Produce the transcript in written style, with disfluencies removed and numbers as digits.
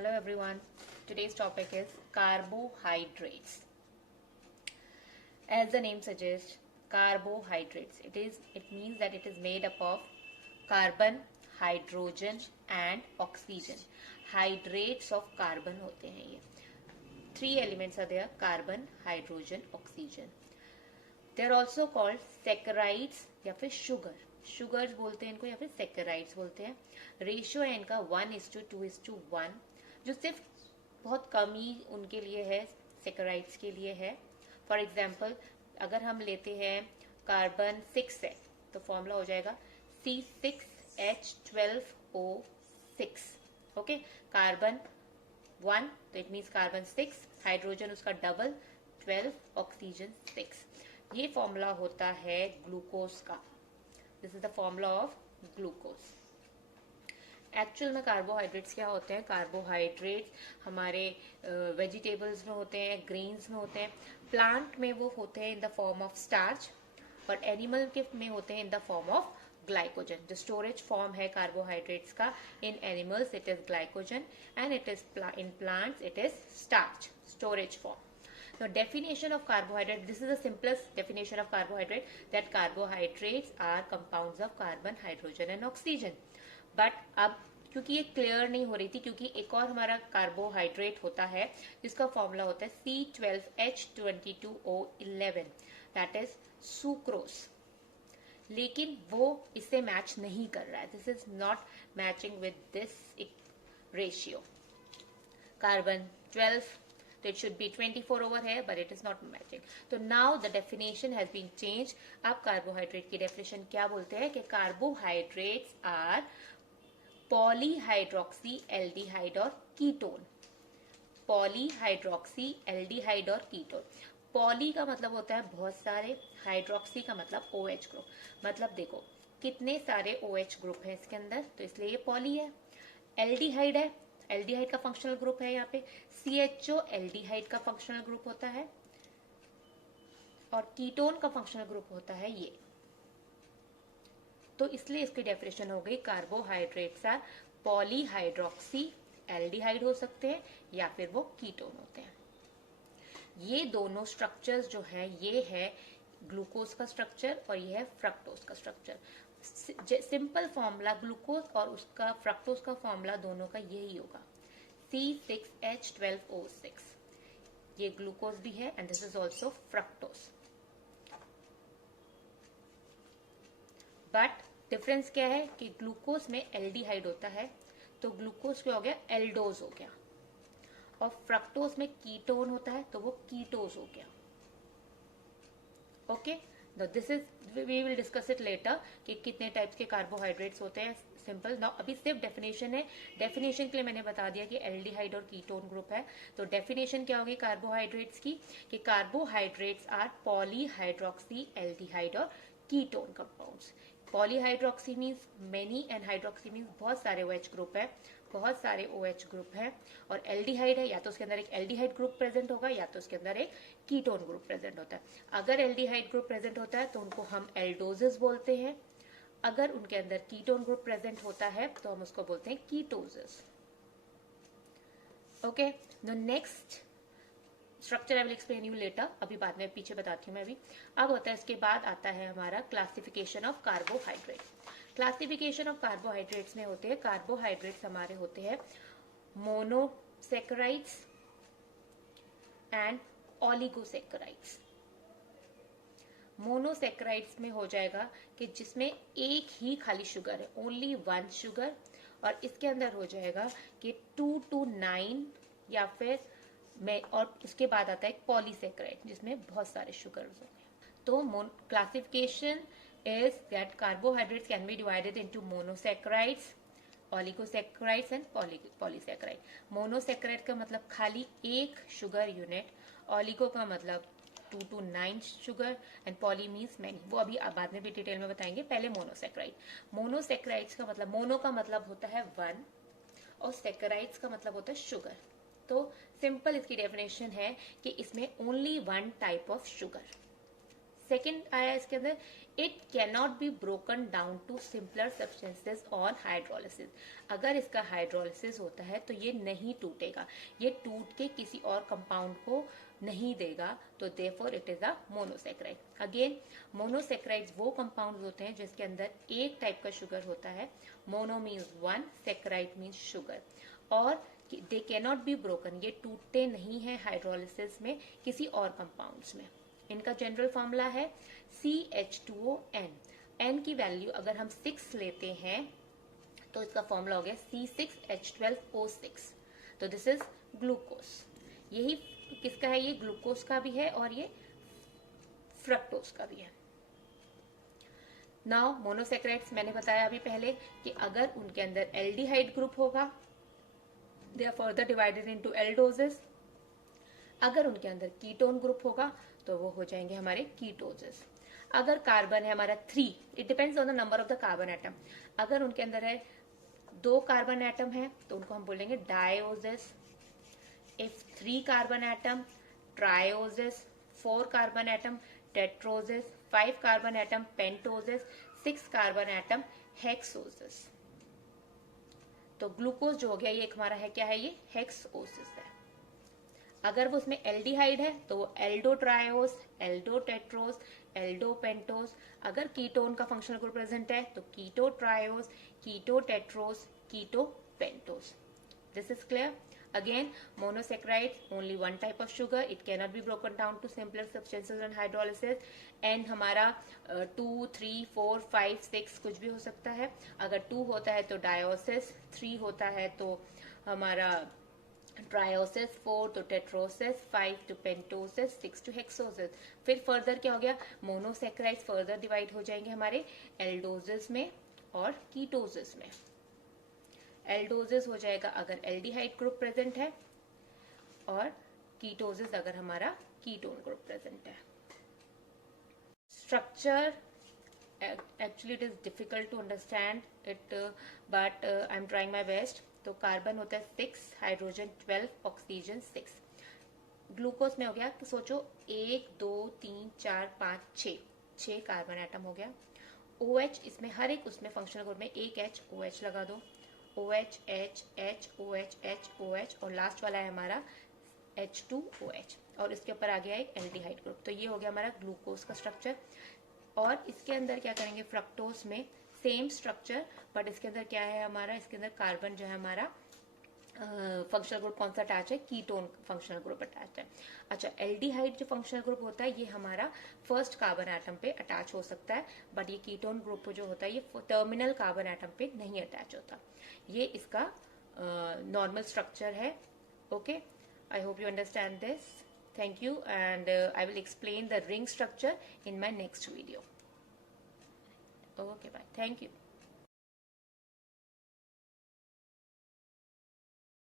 Hello everyone. Today's topic is carbohydrates. As the name suggests, carbohydrates. It means that it is made up of carbon, hydrogen and oxygen. Hydrates of carbon होते हैं ये. 3 elements are there: carbon, hydrogen, oxygen. They are also called saccharides या फिर sugar. Sugars बोलते हैं इनको या फिर saccharides बोलते हैं. रेशियो है इनका 1:2:1, जो सिर्फ बहुत कम ही उनके लिए है, saccharides के लिए है. फॉर एग्जाम्पल अगर हम लेते हैं कार्बन 6 है तो फॉर्मूला हो जाएगा C6H12O6. ओके, कार्बन 1 तो इट मीन्स कार्बन 6, हाइड्रोजन उसका डबल 12, ऑक्सीजन 6. ये फॉर्मूला होता है ग्लूकोज का. This is the formula of glucose. Actual में कार्बोहाइड्रेट्स क्या होते हैं? कार्बोहाइड्रेट्स हमारे वेजिटेबल्स में होते हैं, ग्रेन्स में होते हैं, प्लांट में वो होते हैं in the form of starch, और एनिमल के में होते हैं in the form of glycogen. जो स्टोरेज फॉर्म है कार्बोहाइड्रेट्स का, in animals it is glycogen and it is in plants it is starch, storage form. The definition of carbohydrate, this is the simplest definition of carbohydrate, that carbohydrates are compounds of carbon, hydrogen and oxygen. But अब क्योंकि ये clear नहीं हो रही थी, क्योंकि एक और हमारा कार्बोहाइड्रेट होता है जिसका फॉर्मूला होता है C12H22O11, दैट इज सुक्रोज, लेकिन वो इससे मैच नहीं कर रहा है. This is not matching with this ratio. Carbon 12, so it should be 24 over here, but it is not matching. So now the definition has been changed. अब carbohydrate की definition क्या बोलते हैं कि कार्बोहाइड्रेट्स आर पॉलीहाइड्रोक्सी एल्डिहाइड और ketone. Polyhydroxy aldehyde और ketone. Poly का मतलब होता है बहुत सारे, हाइड्रोक्सी का मतलब OH ग्रुप. मतलब देखो कितने सारे OH ग्रुप है इसके अंदर, तो इसलिए ये पॉली है. एल्डिहाइड है, एल्डिहाइड का फंक्शनल ग्रुप है यहाँ पे. CHO एल्डिहाइड का फंक्शनल ग्रुप होता है, और कीटोन का फंक्शनल ग्रुप होता है ये. तो इसलिए इसकी डेफिनेशन हो गई कार्बोहाइड्रेट्स आर पॉलीहाइड्रोक्सी एल्डिहाइड हो सकते हैं या फिर वो कीटोन होते हैं. ये दोनों स्ट्रक्चर्स जो है, ये है ग्लूकोज का स्ट्रक्चर और ये है फ्रक्टोज का स्ट्रक्चर. सिंपल फॉर्मूला ग्लूकोज और उसका फ्रक्टोज का फॉर्मूला दोनों का यही होगा, C6H12O6. ये ग्लूकोज भी है and this is also fructose. But difference क्या है कि ग्लूकोज में एल्डिहाइड होता है, तो ग्लूकोज क्या हो गया? एल्डोज हो गया. और फ्रक्टोज में कीटोन होता है, तो वो कीटोज हो गया. Okay, this is we will discuss it later कि कितने टाइप्स के कार्बोहाइड्रेट्स होते हैं. सिंपल नाउ अभी सिर्फ डेफिनेशन है. डेफिनेशन के लिए मैंने बता दिया कि एल्डिहाइड और कीटोन ग्रुप है. तो डेफिनेशन क्या होगी कार्बोहाइड्रेट्स की कि कार्बोहाइड्रेट्स आर पॉलीहाइड्रोक्सी एल्डिहाइड और ketone compounds. Polyhydroxy means many and hydroxy means बहुत सारे OH ग्रुप है, बहुत सारे OH ग्रुप है. और एल्डिहाइड है, या तो उसके अंदर एक एल्डिहाइड ग्रुप प्रेजेंट होगा या तो उसके अंदर एक कीटोन ग्रुप प्रेजेंट होता है. अगर एल्डिहाइड ग्रुप प्रेजेंट होता है तो उनको हम एल्डोजेस बोलते हैं. अगर उनके अंदर कीटोन ग्रुप प्रेजेंट होता है तो हम उसको बोलते हैं ketoses. Okay, the next structure I will explain you later, अभी बाद में पीछे बताती हूँ मैं अभी. अब होता है इसके बाद आता है हमारा classification of carbohydrate. Classification of carbohydrates में होते हैं, कार्बोहाइड्रेट्स हमारे होते हैं मोनोसैकेराइड्स एंड ऑलिगोसैकेराइड्स. मोनोसैकेराइड्स में हो जाएगा कि जिसमें एक ही खाली शुगर है, ओनली 1 शुगर, और इसके अंदर हो जाएगा कि 2 to 9 या फिर में, और उसके बाद आता है एक पॉलीसैकेराइड जिसमें बहुत सारे शुगर्स होंगे. तो classification is that carbohydrates can be divided into monosaccharides, oligosaccharides and polysaccharide. Monosaccharide का मतलब खाली एक शुगर यूनिट, ऑलिगो का मतलब 2 to 9 sugar, and poly means many. वो अभी बाद में भी डिटेल में बताएंगे. पहले मोनोसैकेराइड. मोनोसैकेराइड्स का मतलब, मोनो का मतलब होता है 1 और सैकेराइड्स का मतलब होता है शुगर. तो सिंपल इसकी डेफिनेशन है कि इसमें only 1 type of sugar, second आया इसके अंदर, it cannot be broken down to simpler substances on hydrolysis. अगर इसका हाइड्रोलिसिस होता है तो ये नहीं टूटेगा, ये टूट के किसी और कंपाउंड को नहीं देगा, तो therefore it is a monosaccharide. Again monosaccharides वो कंपाउंड होते हैं जिसके अंदर एक टाइप का शुगर होता है, mono means one, saccharide means sugar, और दे कैनॉट बी ब्रोकन, ये टूटते नहीं है हाइड्रोलिसिस में किसी और कंपाउंड्स में। इनका जनरल फॉर्मूला है CH2ON। N की वैल्यू अगर हम 6 लेते हैं तो इसका फॉर्मूला हो गया C6H12O6। तो दिस इज ग्लूकोज। यही किसका है, ये ग्लूकोज का भी है और ये फ्रक्टोज का भी है। नाउ मोनोसेक्राइड्स मैंने बताया अभी पहले कि अगर उनके अंदर एल्डिहाइड ग्रुप होगा, they are further divided into aldoses. अगर उनके अंदर कीटोन ग्रुप होगा तो वो हो जाएंगे हमारे कीटोजेस। अगर कार्बन है हमारा 3, it depends on the number of the carbon atom. अगर उनके अंदर है 2 कार्बन एटम है तो उनको हम बोलेंगे dioses. If 3 carbon atom, trioses, 4 carbon atom, tetroses, 5 carbon atom, pentoses, 6 carbon atom, hexoses. तो ग्लूकोज जो हो गया ये हमारा है, क्या है, ये हेक्सोसिस है। अगर वो उसमें एल्डिहाइड है तो वो एल्डोट्रायोस, एल्डोटेट्रोस, एल्डोपेंटोस। अगर कीटोन का फंक्शनल ग्रुप प्रेजेंट है तो ketotriose, ketotetrose, ketopentose. This is clear. Again, monosaccharide, only one type of sugar. It cannot be broken down to simpler substances on hydrolysis. And हमारा 2, 3, 4, 5, 6 कुछ भी हो सकता है। अगर 2 होता है तो डायोसिस, 3 होता है तो हमारा ट्रायोसिस, 4 तो टेट्रोसिस, 5 टू पेंटोसिस, 6 टू हेक्सोसिस। फिर फर्दर क्या हो गया, मोनोसेक्राइड्स फर्दर डिवाइड हो जाएंगे हमारे एल्डोजिस में और कीटोजिस में। एल्डोजिस हो जाएगा अगर एल्डिहाइड ग्रुप प्रेजेंट है, और कीटोजिस अगर हमारा कीटोन ग्रुप प्रेजेंट है। Structure actually it is difficult to understand it, but I am trying my best. तो कार्बन होता है 6, हाइड्रोजन 12, ऑक्सीजन 6। ग्लूकोज में हो गया कि सोचो 1, 2, 3, 4, 5, 6 कार्बन एटम हो गया। OH इसमें हर एक उसमें फंक्शनल ग्रुप में एक H, OH लगा दो, OH, H, H, OH, H, OH, और लास्ट वाला है हमारा H2OH, और इसके ऊपर आ गया एक एल्डिहाइड ग्रुप। तो ये हो गया हमारा ग्लूकोज का स्ट्रक्चर। और इसके अंदर क्या करेंगे, फ्रक्टोज में सेम स्ट्रक्चर, बट इसके अंदर क्या है हमारा, इसके अंदर कार्बन जो है हमारा फंक्शनल ग्रुप कौन सा अटैच है, कीटोन फंक्शनल ग्रुप अटैच है। अच्छा, एल्डिहाइड जो फंक्शनल ग्रुप होता है ये हमारा फर्स्ट कार्बन एटम पे अटैच हो सकता है, बट ये कीटोन ग्रुप जो होता है ये टर्मिनल कार्बन एटम पे नहीं अटैच होता। ये इसका नॉर्मल स्ट्रक्चर है। Okay, I hope you understand this. Thank you, and I will explain the ring structure in my next video. Okay, bye. Thank you.